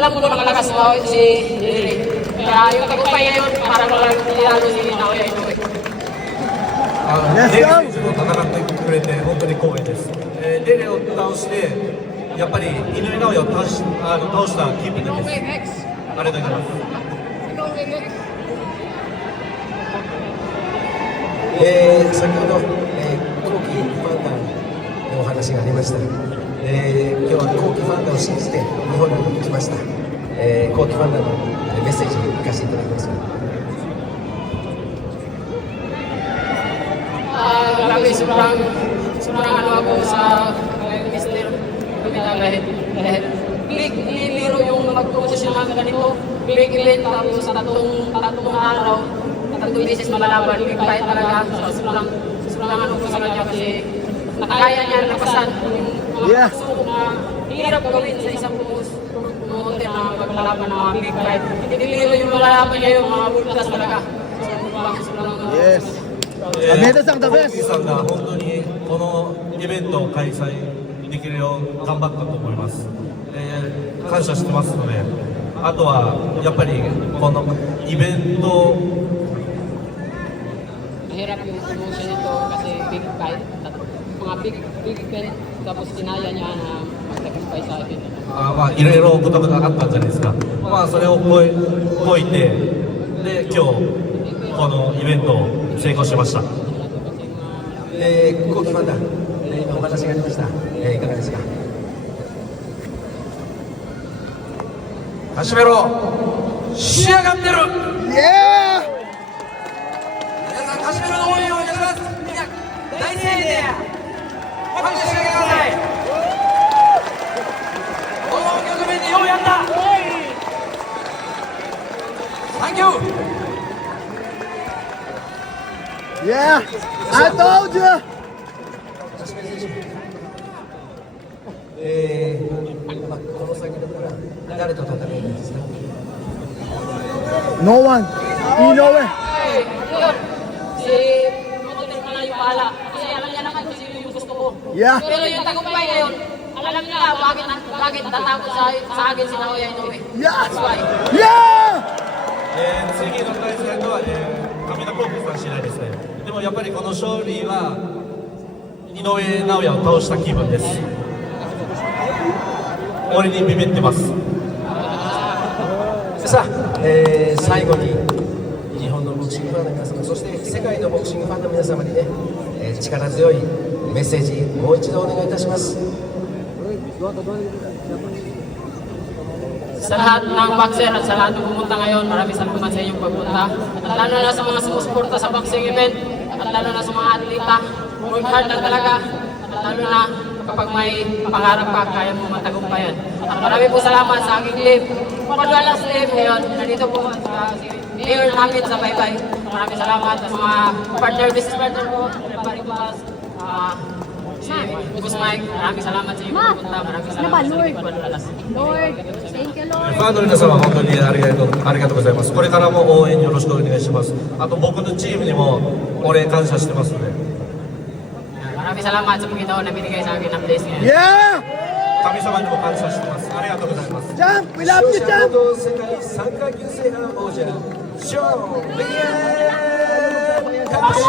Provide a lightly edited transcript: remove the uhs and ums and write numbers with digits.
alam mo na malakas si Eric. Kaya yung tagumpay ngayon, para walang tinalo si Naoya Inoue. レイ選手も戦ってくれて本当に光栄です。デレを倒して、やっぱり井上尚弥を倒した気分です。ありがとうございます。先ほど、後期ファンダのお話がありました。今日は後期ファンダを信じて日本に来ました。後期ファンダのメッセージを聞かせていただきます。Grabe, sobrang ano ako sa Mr. Dahil big liro yung mag-promotion ng ganito, big event tapos sa tatlong araw, tatlong beses malalaban, big fight talaga. Sobrang ano ko sa kanya kasi nakaya niya napasan yung mga gusto na hirap gawin sa isang promoter na maglalaban ng mga big fight. Hindi liro yung malalaban niya yung mga bultas talaga. Yes. メダさん、ダメです。さんが本当にこのイベントを開催できるよう頑張ったと思います。感謝してますので、あとはやっぱりこのイベント Mahirap yung promotion nito kasi big fight, mga big event, tapos kinaya niya na mag-sacrifice sa akin. まあいろいろことがあったんじゃないですか。まあそれを超えてで今日このイベントを成功しました。後期ファンダ、今お話がありました。いかがですか。始めろ。仕上がってる。イエ皆さん始めろの応援をお願いします。みんな大声援で拍手してあげてください。この局面でようやった。サンキュー。ーイ Yeah! I told you! この先だったら誰と戦うんですか。 No one. Inoue. Si Mototes Malayo Pala, kasi alam niya naman kung sino yung gusto ko. Yeah. Pero yung tagumpay ngayon, alam niya bakit natakot sa akin si Naoya Inoue. Yeah! That's why. Yeah! 次の対戦とは上田幸喜さん次第ですね。でもやっぱりこの勝利は井上尚弥を倒した気分です。俺にビビってます。さあ、最後に日本のボクシングファンの皆様、そして世界のボクシングファンの皆様にね、力強いメッセージもう一度お願いいたします。 Sa lahat ng boxer at sa lahat ng pumunta ngayon, maraming salamat sa inyong pagpunta. At lalo na sa mga sumusuporta sa boxing event, at lalo na sa mga atleta, work hard lang talaga. At lalo na kapag may pangarap ka, kaya mo matagumpayan. At maraming po salamat sa aking team. Pagwalas team ngayon, nandito po si Mayor namin sa Baybay. Maraming salamat sa mga partner, business partner po, Pari Class, si Bus Mike. Maraming salamat sa inyong pagpunta. Maraming salamat sa inyong pagwalas. Lord, thank you, Lord. ファンの皆様本当にありがとうございます。これからも応援よろしくお願いします。あと僕のチームにもお礼感謝してますので。 Maraming salamat sa Panginoon na binigay sa akin ng blessing. Yeah! 神様にも感謝してます。ありがとうございます。 Jump! We love you, 勝 Jump! 者元世界3階級制覇王者ショーン・リエン・カッシュ